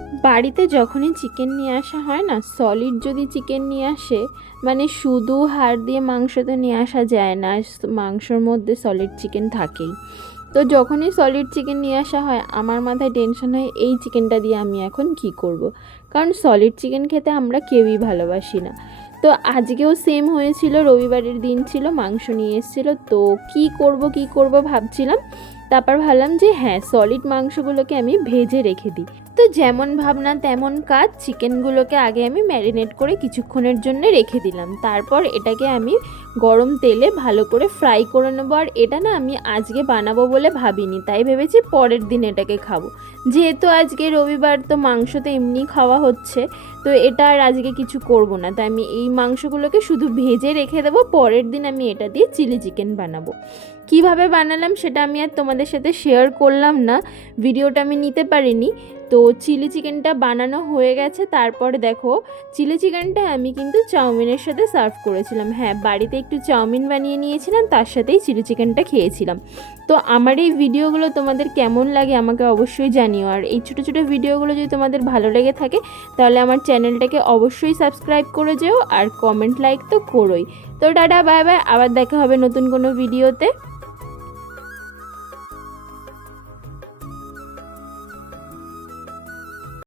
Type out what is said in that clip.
বাড়িতে যখনই চিকেন নিয়ে আসা হয় না, সলিড যদি চিকেন নিয়ে আসে, মানে শুধু হাড় দিয়ে মাংস তো নিয়ে আসা যায় না, মাংসর মধ্যে সলিড চিকেন থাকেই। তো যখনই সলিড চিকেন নিয়ে আসা হয় আমার মাথায় টেনশন হয় এই চিকেনটা দিয়ে আমি এখন কি করব। কারণ সলিড চিকেন খেতে আমরা কেউই ভালোবাসি না। তো আজকেও সেম হয়েছিল, রবিবারের দিন ছিল, মাংস নিয়ে এসেছিলো। তো কি করব ভাবছিলাম। তারপর ভাবলাম যে হ্যাঁ, সলিড মাংসগুলোকে আমি ভেজে রেখে দিই। তো যেমন ভাবনা তেমন কাজ, চিকেনগুলোকে আগে আমি ম্যারিনেট করে কিছুক্ষণের জন্য রেখে দিলাম। তারপর এটাকে আমি গরম তেলে ভালো করে ফ্রাই করে নেবো। আর এটা না আমি আজকে বানাবো বলে ভাবিনি, তাই ভেবেছি পরের দিন এটাকে খাবো। যেহেতু আজকে রবিবার, তো মাংস তো এমনি খাওয়া হচ্ছে, তো এটা আর আজকে কিছু করব না। তাই আমি এই মাংসগুলোকে শুধু ভেজে রেখে দেবো, পরের দিন আমি এটা দিয়ে চিলি চিকেন বানাবো। কিভাবে বানালাম সেটা আমি আর তোমাদের সাথে শেয়ার করলাম না, ভিডিওটা আমি নিতে পারিনি। তো চিলি চিকেনটা বানানো হয়ে গেছে। তারপরে দেখো, চিলি চিকেনটা আমি কিন্তু চাউমিনের সাথে সার্ভ করেছিলাম। হ্যাঁ, বাড়িতে একটু চাউমিন বানিয়ে নিয়েছিলাম, তার সাথেই চিলি চিকেনটা খেয়েছিলাম। তো আমার এই ভিডিওগুলো তোমাদের কেমন লাগে আমাকে অবশ্যই জানিও। আর এই ছোটো ছোটো ভিডিওগুলো যদি তোমাদের ভালো লেগে থাকে তাহলে আমার চ্যানেলটাকে অবশ্যই সাবস্ক্রাইব করে যেও, আর কমেন্ট লাইক তো করোই। তো টাটা, বাই বাই, আবার দেখা হবে নতুন কোনো ভিডিওতে।